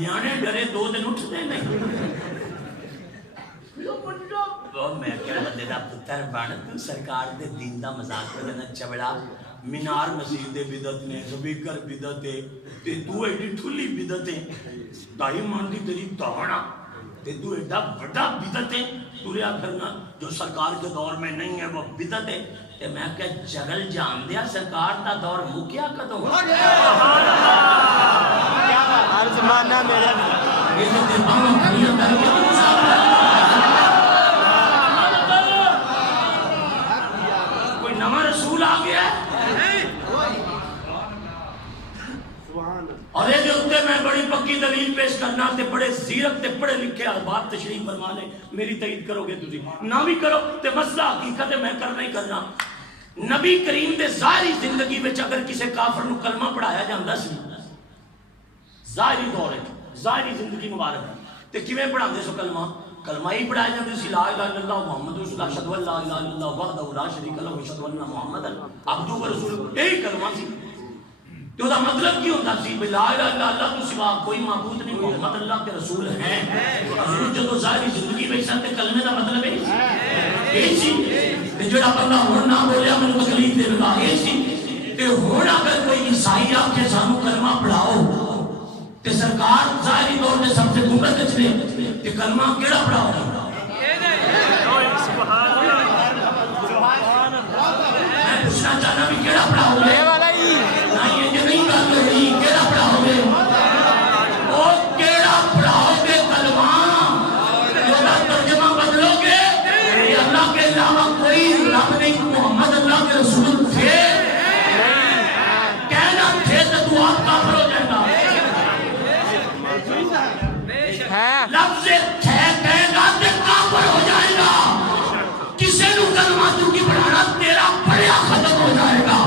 نیانے ڈرے 2 دن اٹھتے نہیں. میں کیا بندے دا پتر بن تو سرکار دے دین دا مذاق کرنا چبڑا. مینار مسجد دے بدعت نے, سپیکر بدعت ہے, تے تو ایڈی ٹھلی بدعت ہے, دائی مان دی تیری تانا, تے تو ایڈا بڑا بدعت ہے توریا کرنا جو سرکار کے دور میں نہیں ہے وہ بدعت ہے. تے میں کہ جگل جان دیا سرکار دا دور مکیا کدوں؟ ہر زمانہ میرا کوئی نواں رسول آ گیا ہے. اور یہ اتنے میں بڑی پکی دلیل پیش کرنا تے بڑے زیرت تے بڑے لکھے بات تشریف فرما لے. میری تائید کرو گے تسی نہ بھی کرو تے مسئلہ حقیقت ہے, میں کرنا ہی کرنا. نبی کریم دے ظاہری زندگی وچ اگر کسے کافر نو کلمہ پڑھایا جاندا سی ظاہری دور ہے, ظاہری زندگی مبارک تے کیویں پڑھاندے سو کلمہ؟ کلمہ ہی پڑھایا جاندے سی لا الہ الا اللہ محمد رسول اللہ, اشہد ان لا الہ الا اللہ وحدہ لا شریک لہ اشہد ان محمد عبدہ ورسولہ. یہی کلمہ سی. تو دا مطلب کی ہوتا سی لا الہ الا اللہ تو سوا کوئی معبود نہیں, محمد اللہ کے رسول ہیں. حضور جدو ظاہری زندگی میں سن تے کلمے دا مطلب ہے یہی سی. تے جڑا بندہ ہن نہ بولیا مینوں تکلیف دے گا یہی سی. تے ہن اگر کوئی عیسائی آ کے سانو کلمہ پڑھاؤ تے سرکار ظاہری طور تے سب سے گنبد وچ نے تے کلمہ کیڑا پڑھاؤ؟ میں پوچھنا چاہنا بھی کیڑا پڑھاؤ گے؟ محمد اللہ کے رسول تھے کہنا تھے تو تو آپ کافر ہو جائے گا. لفظ تھے کہے گا تو کافر ہو جائے گا. کسے نو کلمہ تو کی پڑھانا تیرا پڑھیا ختم ہو جائے گا.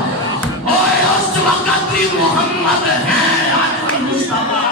اوہ اس وقت بھی محمد ہیں آدمی مصطفیٰ.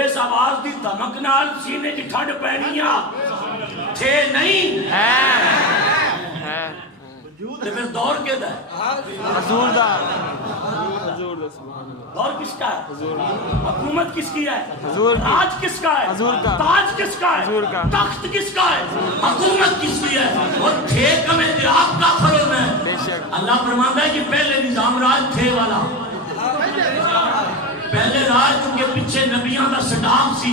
اس آواز دی دھمک نال سینے کی ٹھنڈ پینیا تھے نہیں تے پھر دور کے دا ہے حضور دا. دور کس کا ہے؟ حکومت کس کی ہے؟ حضور کی. راج کس کا ہے؟ حضور کا. تاج کس کا ہے؟ حضور کا. تخت کس کا ہے؟ حکومت کس کی ہے؟ اور تھے کمیں تھے آپ کافر ہو میں. اللہ فرماتا ہے کہ پہلے نظام راج تھے والا, پہلے راج کے پیچھے نبیوں کا سٹاف سی.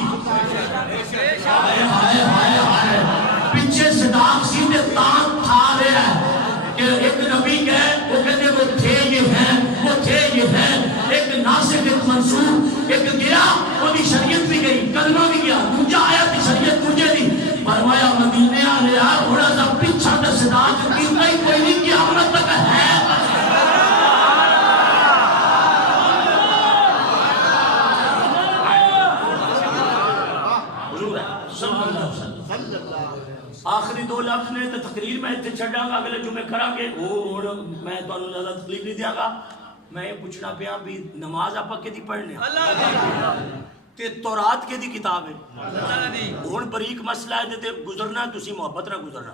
ہائے ہائے ہائے ہائے پیچھے سٹاف سی تے تان تھا رہا ہے کہ ایک نبی گئے وہ کہتے وہ تھے یہ ہیں وہ تھے یہ ہیں. ایک ناسک ایک منصور ایک گیا وہ دی شریعت بھی گئی کلمہ بھی گیا دوجا آیا تھی شریعت مجھے دی. فرمایا مدینے آ رہا تھوڑا سا پیچھا تے سٹاف کی کوئی نہیں قیامت تک ہے. آخری 2 لفظ نے تو تقریر میں اتنے چھڑا گا اگلے جمعے کرا گے اور میں تو انہوں زیادہ تکلیف نہیں دیا گا. میں یہ پوچھنا پیا بھی نماز آپ کے دی پڑھنے تے تورات کے دی کتاب ہے ہون بریک مسئلہ ہے تے گزرنا تسی محبت نہ گزرنا.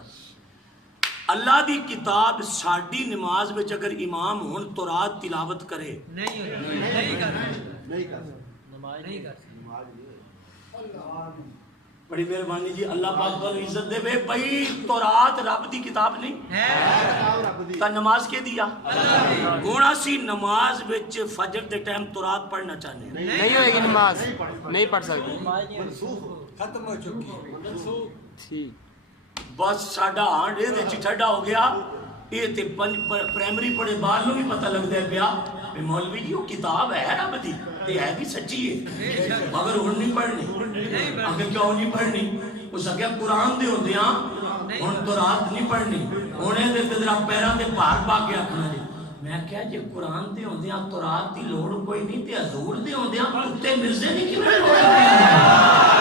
اللہ دی کتاب ساڈی نماز وچ اگر امام ہون تورات تلاوت کرے نہیں کر بڑی مہربانی جی اللہ پاک کو عزت دے بے بھائی تورات رب دی کتاب نہیں تا نماز کے دیا گونا سی نماز وچ فجر دے ٹائم تورات پڑھنا چاہنے نہیں ہوئے گی نماز نہیں پڑھ سکتے ختم ہو چکی ٹھیک بس ساڈا ہانڈ یہ ٹھڈا ہو گیا. یہ تے پرائمری پڑھے بال نو بھی پتہ لگ دے پیا کہ مولوی جی وہ کتاب ہے رب دی تے ہے بھی سچی ہے مگر ہن نہیں پڑھنی اگر کیوں نہیں پڑھنی اس اگے قرآن دے ہوندیاں ہن تو رات نہیں پڑھنی ہونے دے تے ذرا پیراں دے بھار پا کے آکھنا جی میں کہا جی قرآن دے ہوندیاں تو رات دی لوڑ کوئی نہیں تے حضور دے ہوندیاں کتے مرزے نہیں کیویں لوڑ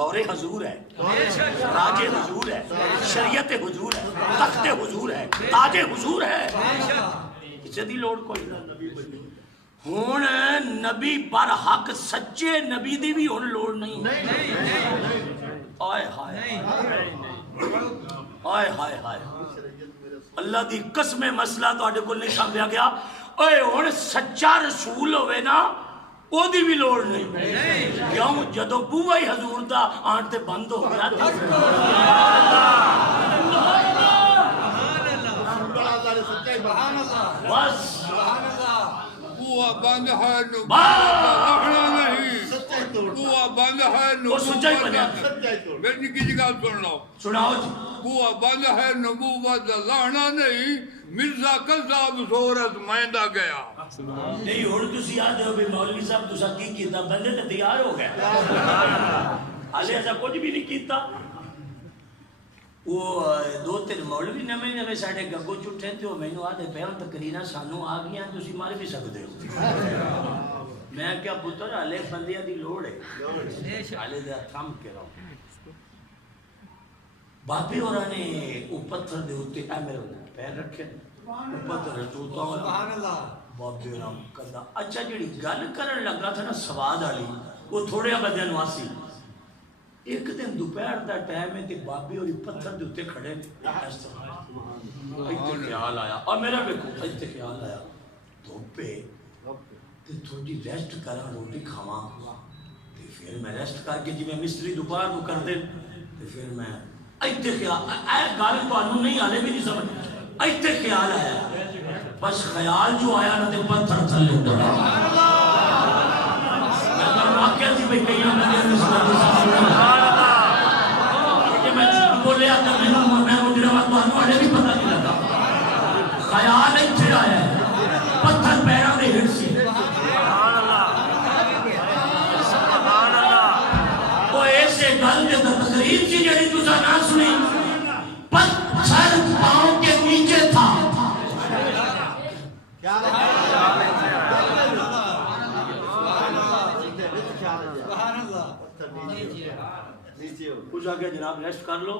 دور حضور ہے راج حضور ہے شریعت حضور ہے تخت حضور ہے تاج حضور ہے کسی دی لوڑ کوئی نہیں ہون نبی برحق سچے نبی دی بھی ہون لوڑ نہیں آئے ہائے آئے ہائے ہائے اللہ دی قسم مسئلہ تو آڈے کو نہیں سامنے گیا اے ہون سچا رسول ہوئے نا او دی بھی لوڑ نہیں کیوں جدو بوہ ہی حضور دا آنٹے بند ہو گیا بس بوا بند ہے نبوت نہیں بوا بند ہے نبوت میری کی جگہ سن لو سناؤ جی بوا بند ہے نبوت لانا نہیں مرزا قذاب صورت مائندہ گیا نہیں ہوڑ تسی یاد ہو بھی مولوی صاحب تسا کی کیتا بندے تے تیار ہو گیا حالے ایسا کچھ بھی نہیں کیتا وہ دو تین مولوی نویں ساڈے گگو چٹھے تے میں نو آدھے پہن تقریراں سانو آ گیاں تسی مار بھی سکدے ہو میں کیا پتر حالے بندیاں دی لوڑ ہے حالے دے کم کرو باپی ہوراں نے او پتھر دے اوتے اے میرے پیر رکھے پتھر ٹوٹا سبحان اللہ باپی ہوراں کدا اچھا جڑی گل کرن لگا تھا نا سواد والی وہ تھوڑے بندیاں نو آسی ایک دن دوپہر دا ٹائم ہے تے بابی ہوری پتھر دے اوتے کھڑے اس طرح ایتھے خیال آیا اور میرا دیکھو ایتھے خیال آیا دھوپے تے تھوڑی ریسٹ کراں روٹی کھاواں تے پھر میں ریسٹ کر کے جویں مستری دوپہر کو کر دے تے پھر میں ایتھے خیال اے گل تانوں نہیں آلے بھی نہیں سمجھ ایتھے خیال آیا بس خیال جو آیا نا تے پتھر تھلے اتر سبحان اللہ میں تو واقعہ تھی بھئی کہیں میں سبحان اللہ کہ میں بولے آتا میں وہ دنوں تانوں آلے بھی پتہ نہیں لگا خیال ایتھے آیا ہے پتھر پیراں دے ہٹ سی سبحان اللہ وہ ایسے گل دے تقریر سی جڑی تساں نہ سنی پتھر پاؤں کے نیچے تھا کچھ آگے جناب ریسٹ کر لو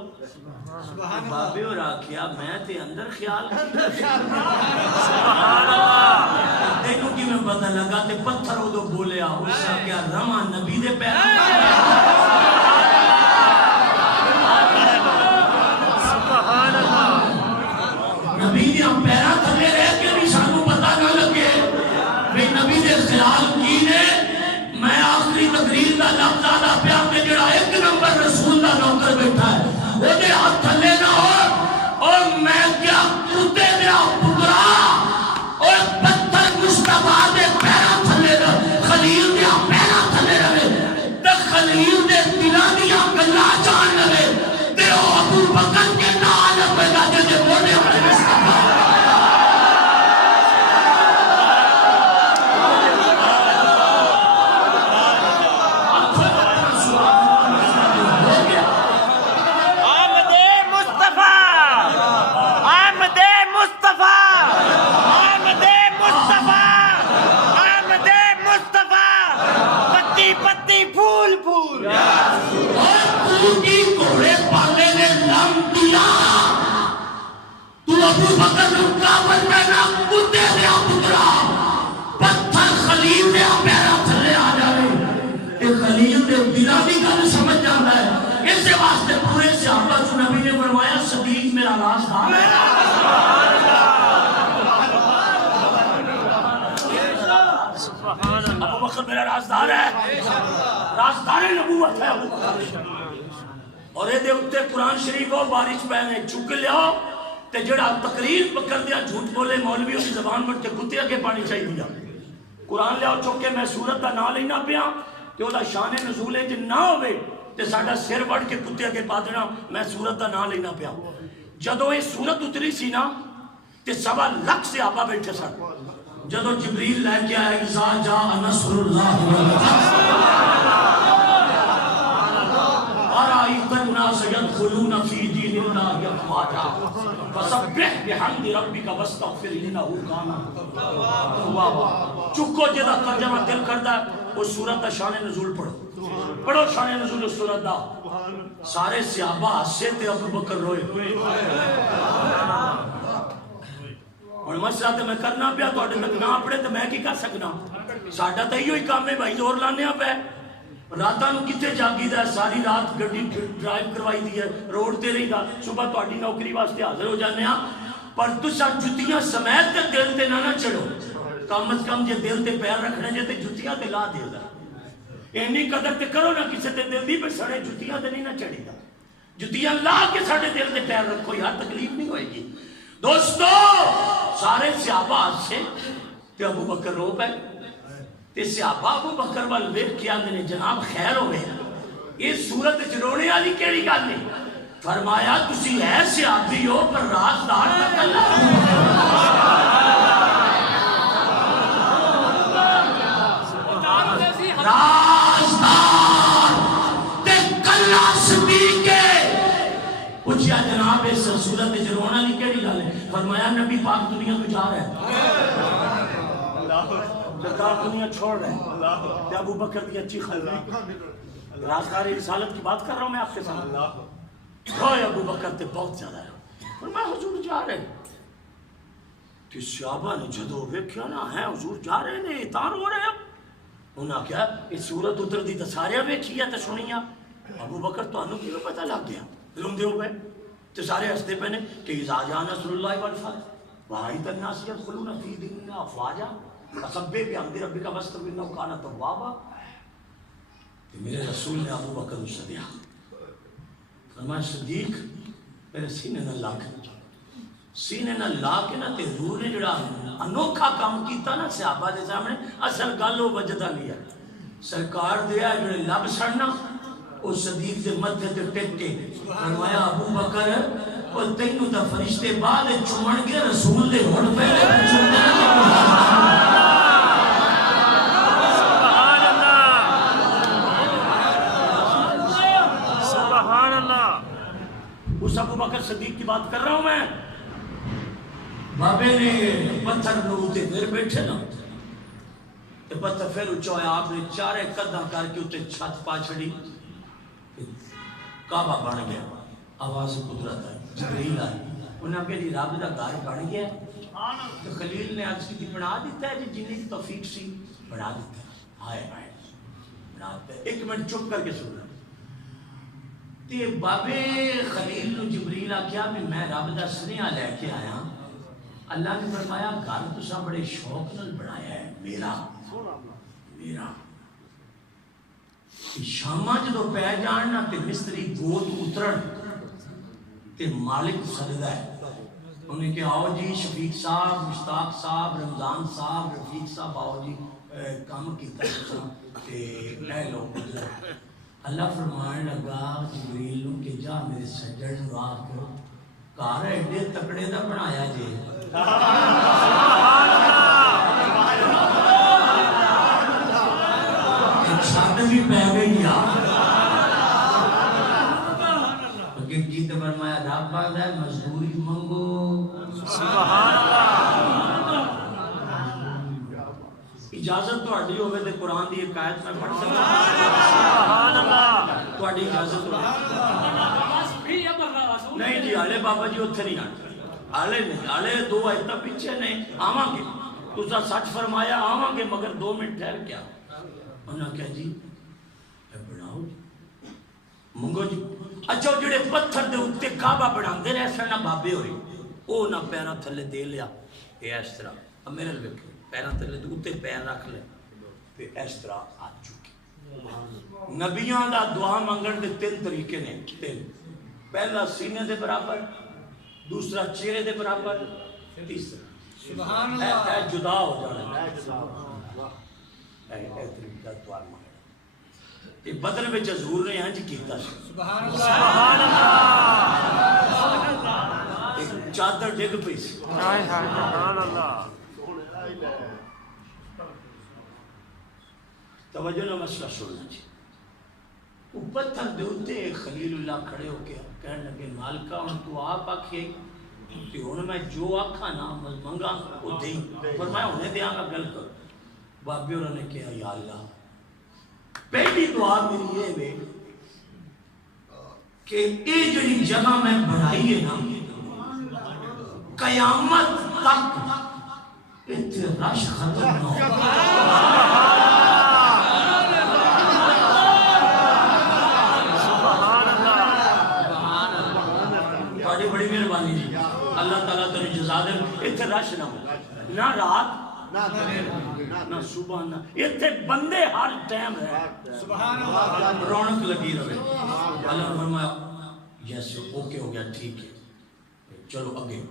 بابے اور آکھیا میں تے اندر خیال تینوں کی میں پتہ لگا تے پتھر ہو دو بولیا اس کا کیا رما نبی دے پیر نبی دے ہم پیرا تھلے رہ کے بھی سانو پتہ نہ لگے بے نبی دے خیال کی نے میں آخری تقریر دا لفظ آدھا پیا میں جڑا ایک نمبر رسول دا نوکر بیٹھا ہے وہ دے ہاتھ تھلے نہ ہو اور میں کیا کتے دیا پکرا اور پتھر مصطفیٰ دے پیرا تھلے رہے خلیل دیا پیرا تھلے رہے تے خلیل دے دلان دیا گلا جان لگے تے او ابو بکر کے نال پیدا جے بولے والے مصطفیٰ ابو بکر رکاوٹ میں نہ کتے دیا پترا پتھر خلیل دیا پیرا تھلے آ جائے یہ خلیل دے دلانی گل سمجھ جاتا ہے اس واسطے پورے صحابہ جو نبی نے فرمایا صدیق میرا رازدار ہے ابو بکر میرا رازدار ہے رازدار نبوت ہے ابو بکر اور یہ دے اتے قرآن شریف ہو بارش پہنے چک لیا تے جڑا تقریر پکر دیا جھوٹ بولے مولوی اس زبان پر تے کتے اگے پانی چاہی دیا قرآن لیا چکے میں سورت دا نہ لینا پیا تے وہ دا شان نزول ہے جن نہ ہوئے تے ساڈا سر وڑ کے کتے اگے پا دینا میں سورت دا نام لینا پیا جدوں یہ سورت اتری سی نا تے 1.25 لاکھ صحابہ بیٹھے سن جدوں جبریل لے کے آیا اذا جاء نصر اللہ ورأيت الناس يدخلون في دين الله افواجا فسبح بحمد ربك واستغفر انه كان توابا چکو جدا ترجمہ دل کردا وہ سورت دا شان نزول پڑھو شان نزول اس سورت دا سارے صحابہ ہسے تے ابو بکر روئے اور مسئلہ تے میں کرنا پیا تواڈے تک نہ پڑے تے میں کی کر سکنا ساڈا تے ایو ہی کام ہے بھائی زور لانے پے راتاں نو کتے جاگی دا ساری رات گڈی ڈرائیو کروائی دی ہے روڈ تے رہی دا صبح تواڈی نوکری واسطے حاضر ہو جانے ہاں پر تساں جتیاں سمیت تے دل تے نہ چڑھو کم از کم جے دل تے پیر رکھنے جے تے جتیاں تے لا دے دا اینی قدر تے کرو نہ کسے تے دل دی پہ سڑے جتیاں تے نہیں نہ چڑھی دا جتیاں لا کے ساڈے دل تے پیر رکھو یار تکلیف نہیں ہوئے گی دوستو سارے صحابہ سے تے ابو بکر رو پے تے صحابہ ابو بکر وال ویکھ کے آندے نے جناب خیر ہوے یہ صورت وچ رونے والی کیڑی گل ہے فرمایا تسی ہے صحابی ہو پر رازدار تک اللہ رازدار تے کلا صدیق پوچھیا جناب اس صورت وچ رونے والی کیڑی گل ہے فرمایا نبی پاک دنیا تو جا رہا ہے سرکار دنیا چھوڑ رہے ہیں ابو بکر کی اچھی خبر رازدار رسالت کی بات کر رہا ہوں میں آپ کے سامنے ابو بکر تے بہت زیادہ ہے اور میں حضور جا رہے کہ صحابہ نے جدو ویکھیا نا ہے حضور جا رہے نے اتار ہو رہے ہیں انہاں کیا اس صورت اتر دی تے سارے ویکھیا تے سنیا ابو بکر تانوں کیوں پتہ لگ گیا روندے ہو گئے تے سارے ہستے پے نے کہ اذا جاء نصر اللہ والفتح ورأيت الناس يدخلون في دين الله افواجا فسبح بحمد ربك واستغفر انه كان توابا میرے رسول نے ابو بکر کو سدیا فرمایا صدیق میرے سینے نہ لا کے نہ تے روح نے جڑا انوکھا کام کیتا نا صحابہ دے سامنے اصل گل وہ وجدا نہیں ہے سرکار دیا جڑے لب سڑنا او صدیق دے متھے تے ٹک کے فرمایا ابو بکر او تینوں تے فرشتے بعد چومن کے رسول دے ہن پہلے چومنا اس ابو بکر صدیق کی بات کر رہا ہوں میں بابے نے پتھر نوتے پھر بیٹھے نا تے پتھر پھر اچھویا آپ نے چارے قدم کر کے اتے چھت پا چھڑی کعبہ بن گیا آواز قدرت ہے جبریل آئی انہاں کہ جی رب دا گھر بن گیا تو خلیل نے عرض کی بنا دیتا ہے جی جنہیں کی توفیق سی بنا دیتا ہے ہائے ہائے بنا دیتا ہے ایک منٹ چپ کر کے سن رہا تے بابے خلیل نو جبریل آکھیا بھی میں رب دا سنیہ لے کے آیا اللہ نے فرمایا گھر تساں بڑے شوق نال بنایا ہے میرا شامہ جدو پہ جاننا تے مستری گود اترن تے مالک سجدہ ہے انہیں کہ آؤ جی شفیق صاحب مشتاق صاحب رمضان صاحب رفیق صاحب آؤ جی کام کیتا تے لے لو اللہ فرمانے لگا جبریل نو کہ جا میرے سجن نو آ کرو کار ایڈے تکڑے دا بنایا جی چھت بھی پہ گئی لیکن جیت فرمایا رب آتا ہے مزدوری منگو سبحان اللہ اجازت تہاڈی ہوے تے قرآن دی ایک آیت میں پڑھ سکتا سبحان اللہ تہاڈی اجازت ہوے نہیں جی آلے بابا جی اوتھے نہیں آنا آلے نہیں آلے دو آیتاں پیچھے نہیں آواں گے تساں سچ فرمایا آواں گے مگر 2 منٹ ٹھہر کیا انہاں کہا جی بناؤ منگو جی اچھا جڑے پتھر دے اوتے کعبہ بناندے رہے سن بابے ہوئے او نہ پیراں تھلے دے لیا اے اس طرح اب میرے ویکھو پیراں تھلے اوتے پیر رکھ لے تے اس طرح آ چکی نبیاں دا دعا منگن دے 3 طریقے نے 3 پہلا سینے دے برابر دوسرا چہرے دے برابر تیسرا سبحان اللہ اے جدا ہو جانا اے طریقہ دعا مانگنا یہ بدل میں حضور نے انج کیتا سبحان اللہ ایک چادر ڈگ پئی سی سبحان اللہ توجہ نہ مسئلہ سننا جی وہ پتھر دے اتے خلیل اللہ کھڑے ہو کے کہنے لگے مالکا ہن تو آپ آکھے کہ ہن میں جو آکھا نا منگا وہ دیں پر میں انہیں دیاں گا گل کر بابی انہوں نے کہا یا اللہ پہلی دعا میری یہ ہے کہ یہ جڑی جگہ میں بڑھائی ہے نا قیامت تک اتنے رش ختم نہ ہو بڑی مہربانی جی اللہ تعالیٰ تیری جزا دے اتنے رش نہ ہو نہ رات نہ صبح نہ اتنے بندے ہر ٹائم رہے سبحان اللہ رونق لگی رہے اللہ نے فرمایا یس اوکے ہو گیا ٹھیک ہے چلو اگے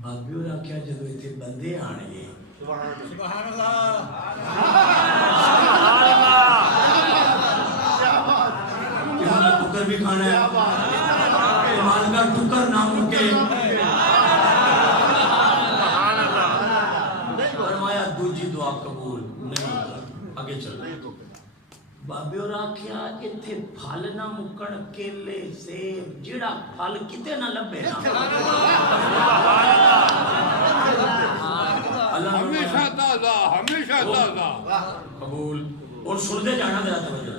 بابی اور کیا جب اتنے بندے آنے گے سبحان اللہ ٹکر بھی کھانا ہے مال کا ٹکر نہ مکے فرمایا دوجی دعا قبول نہیں آگے چل بابے اور آکھیا اتھے پھل نہ مکن کیلے سیب جڑا پھل کتے نہ لبے نا ہمیشہ تازہ ہمیشہ تازہ قبول اور سردے جانا میرا توجہ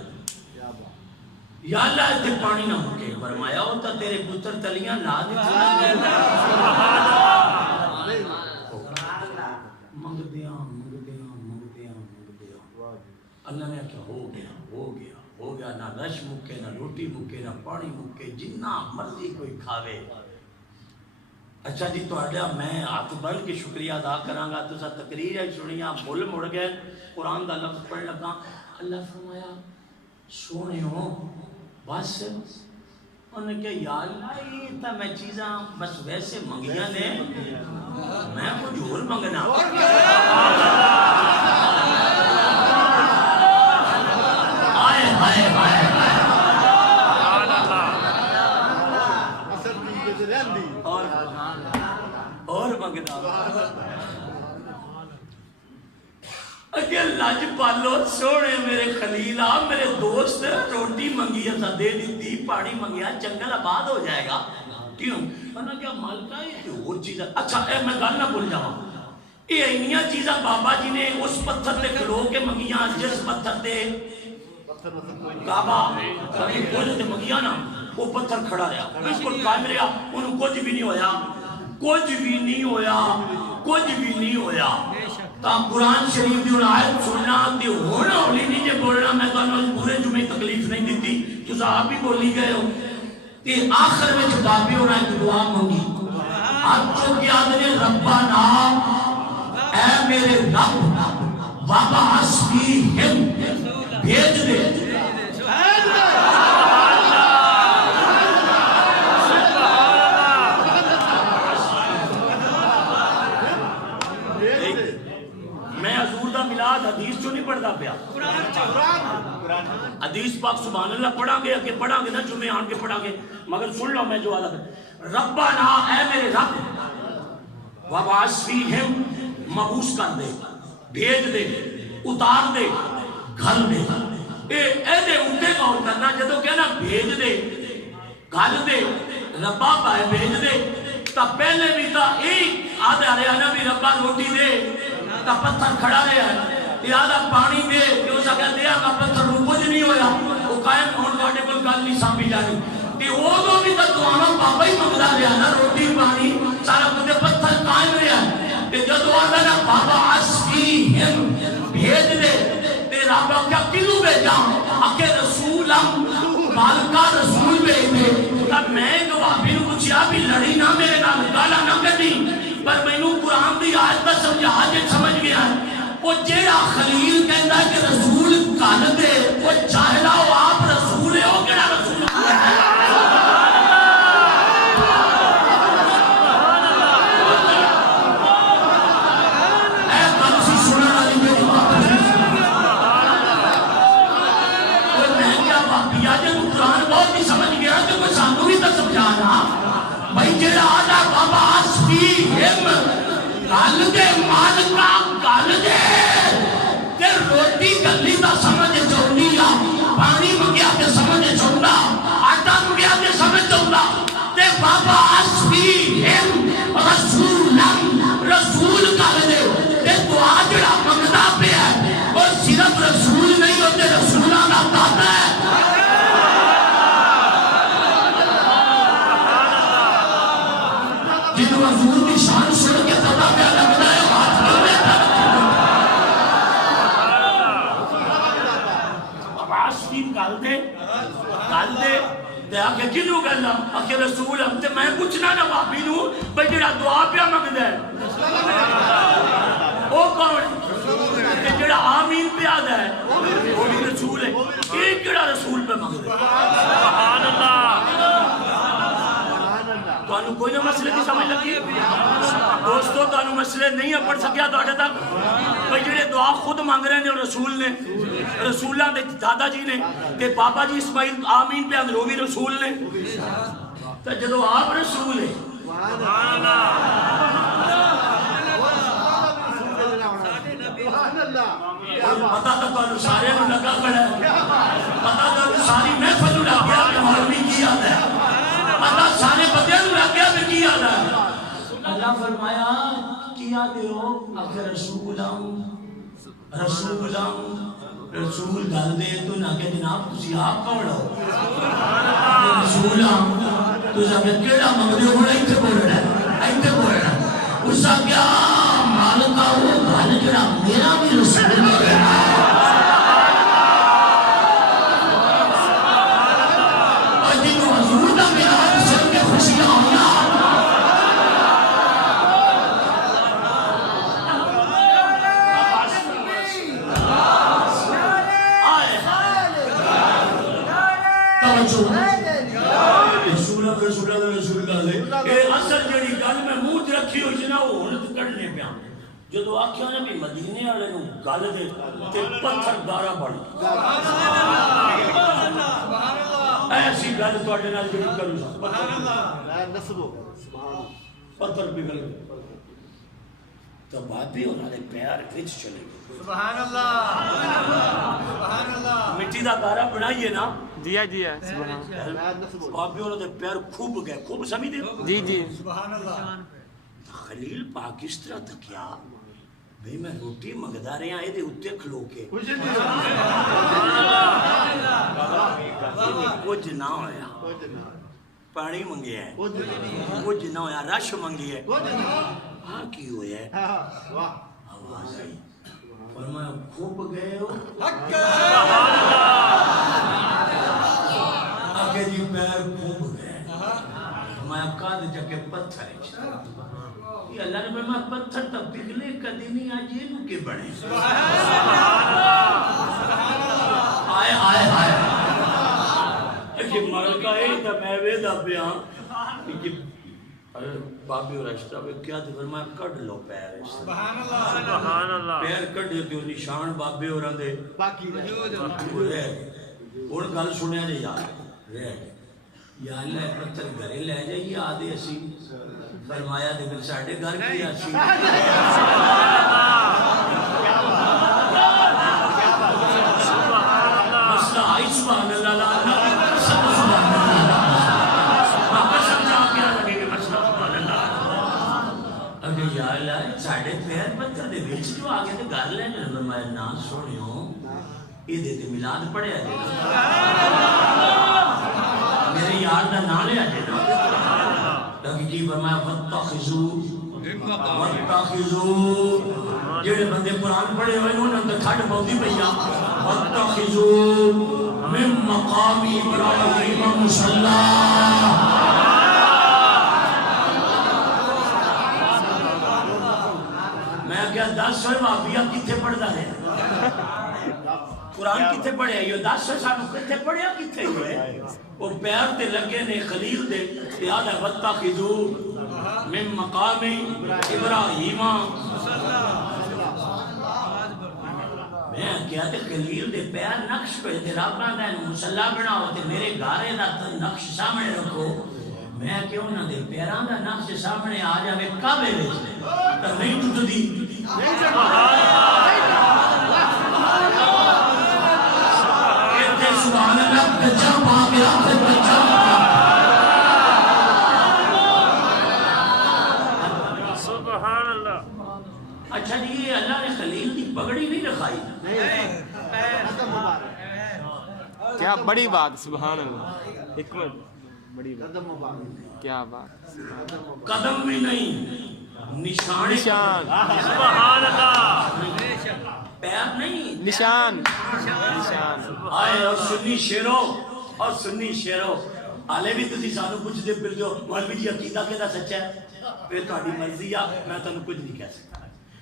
یا اللہ اتنے پانی نہ مکے فرمایا ہوتا تیرے پتر تلیاں لا دیتی منگ دیاں اللہ نے کہا ہو گیا نہ رش مکے نہ روٹی مکے نہ پانی مکے جنہ مرضی کوئی کھاوے اچھا جی تو میں ہاتھ بڑھ کے شکریہ ادا کرانگا تو سا تقریر ہے سنیا بھول مڑ گئے قرآن دا لفظ پڑھ لگا اللہ فرمایا سونے ہو بس انہوں نے کہا یا اللہ یہ تا میں چیزاں بس ویسے منگیاں نے میں کچھ اور منگنا آئے ہائے ہائے اور منگنا اگر لج پالو سونے میرے خلیل میرے دوست روٹی منگی ہے دے دیتی پانی منگیا جنگل آباد ہو جائے گا کیوں انہوں نے کہا مالکہ یہ اور چیزیں اچھا میں گل نہ بھول جاؤں یہ انیاں چیزاں بابا جی نے اس پتھر تے کھلو کے منگیاں جس پتھر تے کعبہ کبھی کچھ تے منگیاں نا وہ پتھر کھڑا رہا بالکل قائم رہا انہوں کچھ بھی نہیں ہویا تا قرآن شریف دی آیت سننا تے ہونا ہولی نہیں جے بولنا میں کہنا پورے جمعے تکلیف نہیں دیتی تو صاحب بھی بولی گئے ہو تے آخر میں بابی ہونا ایک دعا مانگی آپ جو کیا دنے ربنا اے میرے رب بابا حسبی ہم بھیج دے حدیث جو نہیں پڑھتا پیا حدیث پاک سبحان اللہ پڑھا گے اگے پڑھا گے نا جمعے آن کے پڑھا گے مگر سن لو میں جو آدھا ربنا اے میرے رب وبعث فیہم مبعوث کر دے بھیج دے اتار دے گھر دے اے دے اٹھے غور کرنا جدو کہنا بھیج دے گھر دے ربا پائے بھیج دے تا پہلے بھی تا ایک آدھا رہا نا بھی ربا روٹی دے تا پتھر کھڑا رہا ہے یادہ پانی دے کہ اسا کہہ دیا کہ پتھر رو کچھ نہیں ہویا وہ قائم ہون کاٹے کل گل نہیں سامبھی جانی کہ وہ تو بھی تک دعانا بابا ہی مقدہ رہا نا روٹی پانی سارا کتے پتھر قائم رہا کہ جب آدھا نا بابا عسکی ہم بھیج دے تے رابع کیا کلو بے جاؤں اکے رسول ہم مالکہ رسول بے دے تب میں گوابی نو کچھ یا بھی لڑی نہ میرے نام گالا نہ کٹی پر میں نو قرآن دی آیت پر سمجھا آجے سمجھ گیا وہ جیڑا خلیل کہندا ہے کہ رسول کال دے وہ چاہلا ہو آپ رسول ہو کیڑا رسول گل دے مالکا گل دے تے روٹی گلی دا سمجھ چاہنی آ پانی منگیا تے سمجھ چاہندا آٹا منگیا تے سمجھ چاہندا تے بابا اسفی رسول کر دے تے دعا جڑا منگدا پیا وہ صرف رسول نہیں ہوتے رسولاں دا داتا ہے جنہوں حضور کی شان سن کے پتا پیا لگتا ہے بات گل دے تے آکے کنوں گلا آکے رسول ہم تے میں پوچھنا نا بابی نو بھئی جڑا دعا پیا منگدا ہے او کون تے جڑا آمین پیا دا ہے وہ بھی رسول ہے یہ کیڑا رسول پہ منگدا ہے سبحان اللہ تانوں کوئی نہ مسئلے کی سمجھ لگی دوستو تانوں مسئلے نہیں پڑھ سکیا تواڈے تک بھئی جڑے دعا خود مانگ رہے نے رسول نے رسولاں دے دادا جی نے کہ بابا جی اسماعیل آمین پہ اندر بھی رسول نے تو جدو آپ رسول ہے پتہ تو تانوں سارے نوں لگا پڑا ہے پتہ تو ساری محفل نوں لگ گیا کہ مولوی کی آتا ہے پتہ سارے بندے نوں لگ گیا کہ کی آتا ہے اللہ فرمایا کیا دیو آخر رسول گل دے تو نہ کہ جناب تسی آپ کون ہو رسول تو جب کیڑا منگدے ہو ایتھے بولنا ہے اس کا کیا مالکا وہ گل جڑا میرا بھی رسول ہے اور جنوں حضور دا میرا سن کے خوشیاں ہونا رکھی ہوئی نا وہ ہونت کرنے پیا جدو آکھیا نے بھی مدینے والے نو گل دے تے پتھر گارا بڑھ ایسی گل تواڈے نال جڑی کروں سبحان اللہ نسبو پتھر پگھل گئے تو بابی انہاں دے پیر وچ چلے گئے سبحان اللہ سبحان اللہ مٹی دا گارا بنائیے نا جی سبحان بابی انہاں دے پیر خوب گئے خوب سمجھ دے جی سبحان اللہ خلیل پاک اس طرح تکیا بھئی میں روٹی مگدا رہے ہیں دے اتے کھلو کے کچھ نہ ہویا پانی منگے ہے کچھ نہ ہویا رش منگے ہے ہاں کی ہویا ہے آواز آئی فرمایا خوب گئے ہو آگے جی پیر خوب گئے فرمایا قاد جا کے پتھر ہے یہ اللہ نے فرمایا پتھر تب پگھلے کدی نہیں آج یہ نو کے بڑھے آئے آئے آئے کہ مالکہ ہے تا میں ویدہ بیان کہ بابی اور اشتہ پہ کیا تھی فرمایا کڑ لو پیر سبحان اللہ پیر کڑ دیو نشان بابی اور اندے باقی رہے اور گل سنیا جائے یاد رہے یا اللہ پتھر گھرے لے جائیے آدھے اسی فرمایا دے پھر ساڑھے گھر کی اسی مسئلہ آئی سبحان اللہ سبحان اللہ آپ سمجھا کیا لگے گے مسئلہ سبحان اللہ اگر یا اللہ ساڑھے پیر پتھر دے بیچ جو آگے دے گھر لے جائے فرمایا نا سوڑیوں یہ دیتے ملاد پڑے آجے میرے یار دا نہ لے آجے لیکن کی فرمایا وَاتَّخِذُوا جڑے بندے قرآن پڑھے ہوئے انہوں نے کھڑ بہتی بھئیا وَاتَّخِذُوا مِن مَقَامِ إِبْرَاهِيمَ مُصَلَّى میں کیا 10 سوئے وابیہ کتھے پڑھ دا رہے قرآن کتھے پڑھے ہیں یہ 10 سوئے سانو کتھے پڑھے ہیں کتھے ہوئے وہ پیر تے لگے نے خلیل دے یاد ہے وَاتَّخِذُوا من مقام ابراہیم میں کیا تے خلیل دے پیر نقش پہ تے رابطہ دے مسلح بناو تے میرے گارے دا نقش سامنے رکھو میں کہ انہاں دے پیران دا نقش سامنے آ جاوے کعبے وچ تو نہیں ٹوٹدی کہتے سبحان اللہ کچا پا کے آتے کچا سبحان اللہ. اچھا جی یہ اللہ نے خلیل کی پگڑی نہیں رکھائی کیا بڑی بات سبحان اللہ حکمت بڑی بات کیا بات قدم بھی نہیں نشان نشان سبحان اللہ. پیر نہیں نشان نشان آئے اور سنی شیرو آلے بھی تسی سانو پوچھ دے پھر جو مولوی جی عقیدہ کہتا سچا ہے پھر تہاڈی مرضی آ میں تانوں کچھ نہیں کہہ سکتا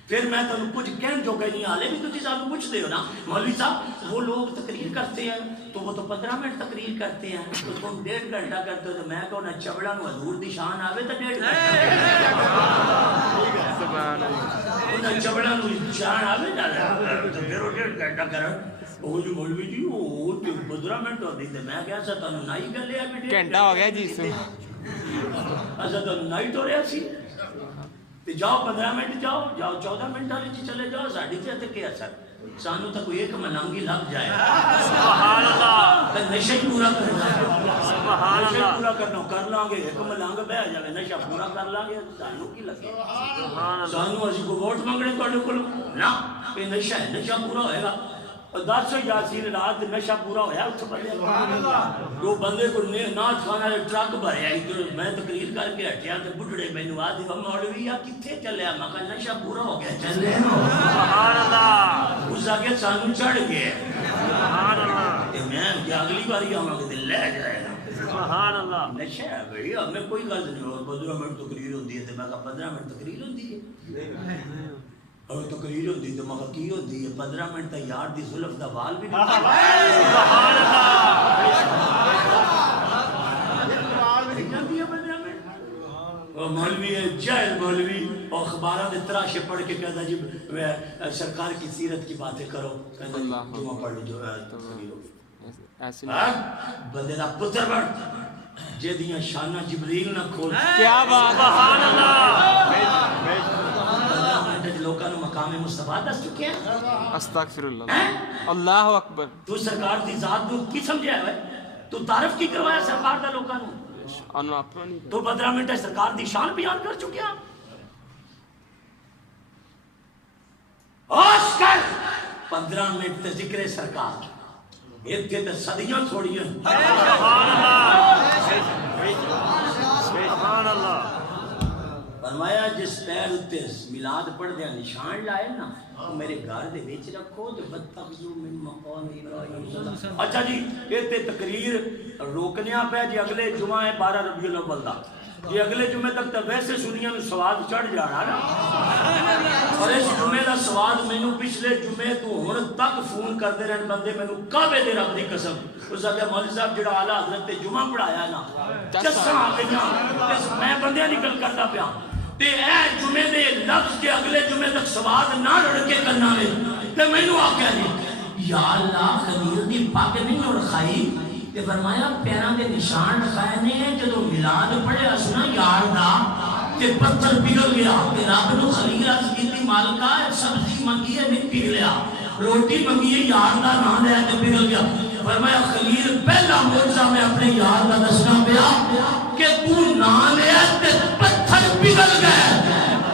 پھر میں تانوں کچھ کہن جو کہ نہیں آلے بھی تسی سانو پوچھ دے ہو نا مولوی صاحب وہ لوگ تقریر کرتے ہیں تو وہ تو 15 منٹ تقریر کرتے ہیں تو تم 1.5 گھنٹہ کرتے ہو تو میں کہوں نا چبڑا نو حضور دی شان آوے تو 1.5 گھنٹہ سبحان اللہ چبڑا نو شان آوے نا تو پھر وہ 1.5 گھنٹہ کرن وہ جو مولوی جی وہ 15 منٹ ہو دی تے میں کہا سا تانوں نائی کر لیا گھنٹہ ہو گیا جی اچھا تو نائی تو رہا سی تے جاؤ 15 منٹ جاؤ 14 منٹ والے جی چلے جاؤ ساڈی تے کیا اثر سانو تو کوئی ایک ملنگی لگ جائے سبحان اللہ. تے نشہ پورا کرنا سبحان نشہ اللہ. پورا کرنا کر لیں گے ایک ملنگ بہ جائے نشہ پورا کر لیں گے سانو کی لگے سبحان اللہ. سانو اسی کو ووٹ منگنے تواڈے کول نا کہ نشہ ہے نشہ پورا ہوئے گا اور 10 یاسین رات نشہ پورا ہویا اتھ بندے جو بندے کو نعت خان والے ٹرک بھریا ادھر میں تقریر کر کے ہٹیا تے بڈھڑے مینوں آ دی مولوی آ کتھے چلیا میں کہا نشہ پورا ہو گیا چلے سبحان اللہ. اس آگے سانو چڑھ گئے سبحان اللہ. تے میں کہ اگلی باری آواں گے تے لے جائے سبحان اللہ. نشہ ہے بھئی ہمیں کوئی غرض نہیں ہو 15 منٹ تقریر ہوندی ہے تے میں کہا 15 منٹ تقریر ہوندی ہے اور تقریر ہوندی تو مگر کی ہوندی ہے 15 منٹ تا یار دی زلف دا وال بھی سبحان اور مولوی ہے جاہل مولوی اور اخبارات تراشے پڑھ کے کہتا جی سرکار کی سیرت کی باتیں کرو کہتا جی جمعہ پڑھ جو ایسے بندے دا پتر بڑھ جے دیاں شانہ جبریل نہ کھول کیا بات سبحان اللہ. لوکاں نو مقام مصطفیٰ دس چکے ہیں استغفر اللہ اللہ اکبر تو سرکار دی ذات نو کی سمجھیا ہے تو تعارف کی کروایا سرکار دا لوکاں نو انو اپنا نہیں تو 15 منٹ سرکار دی شان بیان کر چکے ہیں ہوش کر 15 منٹ تے ذکر سرکار ایتھے تے صدیاں تھوڑی ہیں سبحان اللہ. سبحان اللہ. فرمایا جس پیر اتے میلاد پڑھ دیا نشان لائے نا میرے گھر دے وچ رکھو تے بتخذو من مقام ابراہیم. اچھا جی یہ تے تقریر روکنیا پہ جی اگلے جمعہ ہے 12 ربیع الاول دا جی اگلے جمعے تک تو ویسے سنیاں نو سواد چڑھ جانا نا اور اس جمعے دا سواد مینوں پچھلے جمعے تو ہن تک فون کردے رہن بندے مینوں کعبے دے رب دی قسم اس آگے مولوی صاحب جڑا اعلی حضرت تے جمعہ پڑھایا نا چساں آ گئیاں میں بندے نکل کردا پیا تے اے جمعے دے لفظ کے اگلے جمعے تک سواد نہ رڑ کے کرنا وے تے مینوں آکھیا جی یا اللہ خلیل دی پاک نہیں اور کھائی تے فرمایا پیراں دے نشان رکھائے نے جدوں میلاد پڑھیا سنا یار دا تے پتھر پگھل گیا تے رب نو خلیل عرض کیتی مالکا سبزی منگی ہے نہیں پگھلیا روٹی منگی ہے یار دا نام لیا تے پگھل گیا فرمایا خلیل پہلا معجزہ میں اپنے یار دا دسنا پیا کہ تو نام لیا تے پتھر پگھل گئے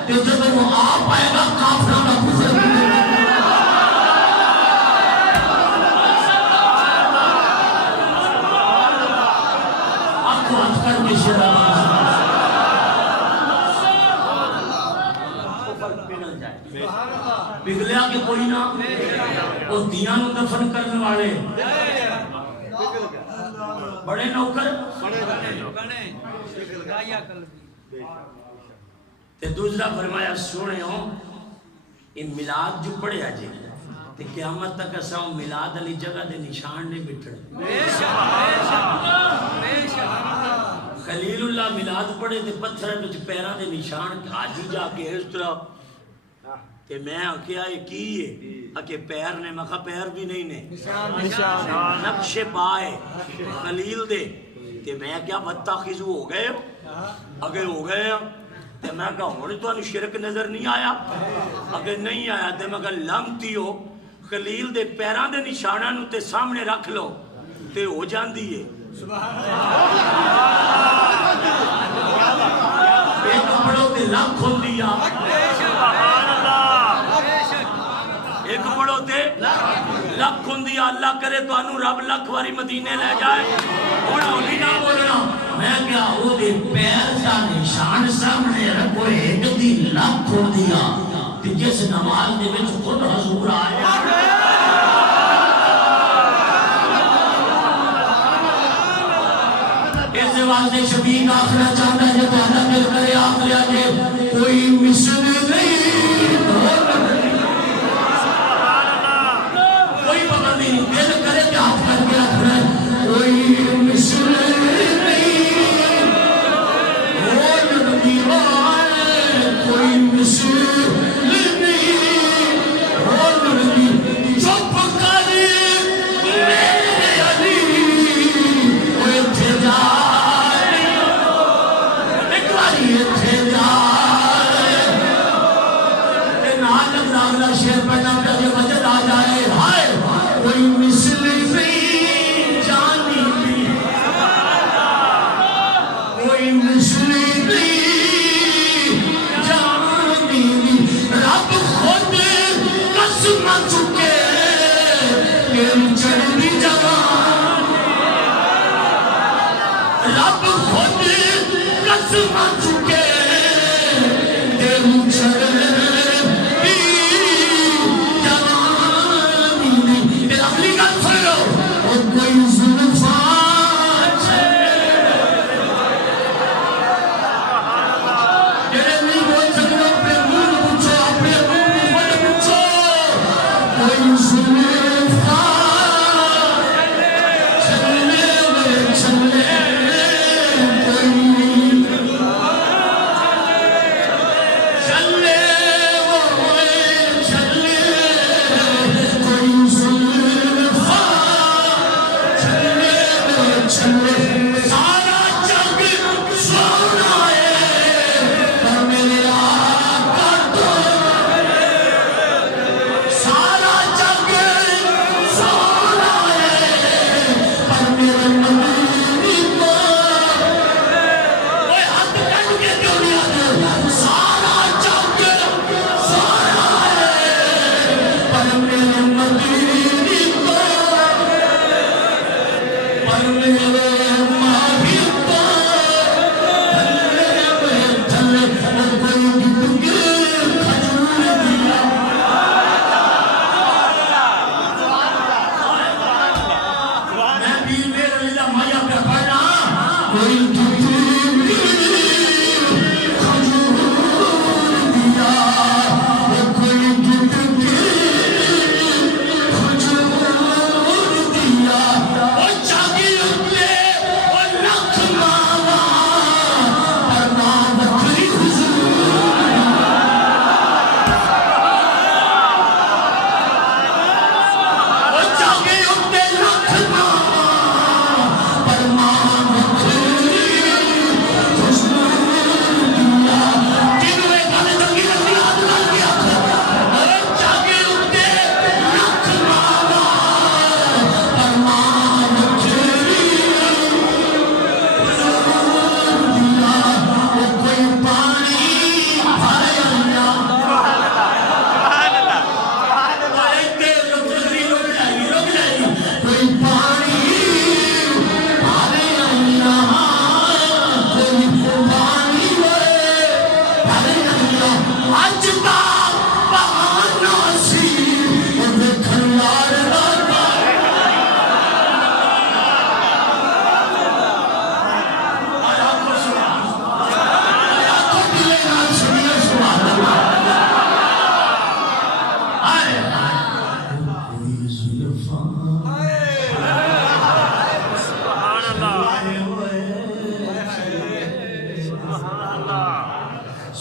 تے جب وہ آپ آئے گا کافراں دا کفر پگھلیا کہ کوئی نہ اور دیاں نو دفن کرنے والے بڑے نوکر تے دوسرا فرمایا سونے ہو یہ میلاد جو پڑھیا جی تے قیامت تک اساں میلاد علی جگہ دے نشان نہیں بٹھڑ خلیل اللہ میلاد پڑھے تے پتھر وچ پیراں دے نشان حاجی جا کے اس طرح کہ میں کیا یہ کی ہے کہ پیر نے مکھا پیر بھی نہیں نے نشان نقش پائے خلیل دے کہ میں کیا بتخذو ہو گئے اگر ہو گئے تے میں کہا ہن تانوں شرک نظر نہیں آیا؟ اگر نہیں آیا تے میں کہا لعنتی ہو خلیل دے پیراں دے نشاناں نوں تے سامنے رکھ لو تے ہو جاندی ہے۔ ایک پڑھو تے لکھ ہوندی آ، سبحان اللہ ایک پڑھو تے لکھ ہوندی آ۔ اللہ کرے تانوں رب لکھ واری مدینے لے جائے۔ ہن ہولی نہ بولنا، میں کیا او دے پیر دا نشان سامنے رکھو ایک دی لکھ ہوندی آ تے جس نماز دے وچ خود حضور آیا۔ اس واسطے شفیق آخنا چاہتا ہے جب اللہ دل کرے آخ لیا کہ کوئی مثل نہیں، کوئی پابندی نہیں، دل کرے کہ ہاتھ کر کے آخنا ہے کوئی مثل نہیں، وہ نبی والے کوئی مثل نہیں، وہ نبی چپ کر میرے علی وہ ابتدا شیر پڑھنا پہ جو وجد آ جائے ہائے کوئی مثل نہیں جانی بھی، کوئی مثل نہیں جانی بھی، رب خود قسم چکے تیری چڑھنی جوان، رب خود قسم چکے تیری چڑھنی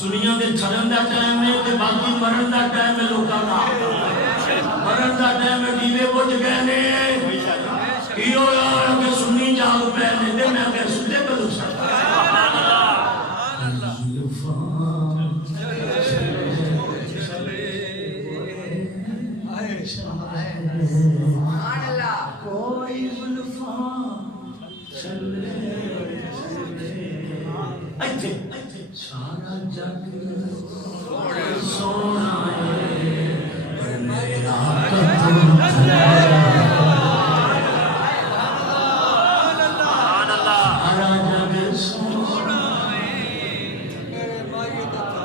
سنیاں دے چھڑن دا ٹائم ہے تے باقی مرن دا ٹائم ہے لوکاں دا، مرن دا ٹائم ہے دیوے بجھ گئے نے کی ہویا کہ سنی جاگ پے نے تے میں کہ ستے کدوں ਇੱਥੇ ਸਾਰਾ ਜੱਗ ਸੋਹਣਾ ਏ ਪਰ ਮੇਰੇ ਆਕਾ ਸਾਰਾ ਜੱਗ ਸੋਹਣਾ ਏ ਮੇਰੇ ਮਾਈ ਤੋਂ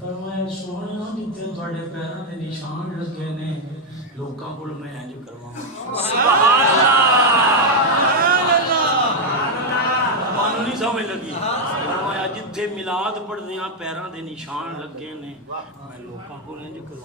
ਪਰ ਸੋਹਣਾ ਜਿੱਥੇ ਤੁਹਾਡੇ ਪੈਰਾਂ ਦੇ ਨਿਸ਼ਾਨ ਲੱਗੇ ਨੇ ਲੋਕਾਂ ਕੋਲ ਮੈਂ ਇੰਜ ਕਰਵਾਵਾਂ ਸੁਭਾਨ ਅੱਲਾਹ ਨਹੀਂ ਸਮਝ ਲੱਗੀ ਫਰਮਾਇਆ ਜਿੱਥੇ ਮਿਲਾਦ ਪੜਦੇ ਆ ਪੈਰਾਂ ਦੇ ਨਿਸ਼ਾਨ ਲੱਗੇ ਨੇ ਮੈਂ ਲੋਕਾਂ ਕੋਲ ਇੰਜ ਕਰਵਾਇਆ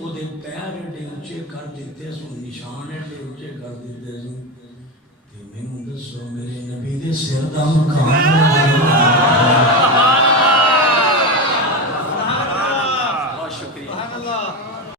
ਉਹਦੇ ਪੈਰ ਏਡੇ ਉੱਚੇ ਕਰ ਦਿੱਤੇ ਸੋ ਨਿਸ਼ਾਨ ਏਡੇ ਉੱਚੇ ਕਰ ਦਿੱਤੇ ਸੋ ਤੇ ਮੈਨੂੰ ਦੱਸੋ ਮੇਰੇ ਨਬੀ ਦੇ ਸਿਰ ਦਾ ਮਕਾਮ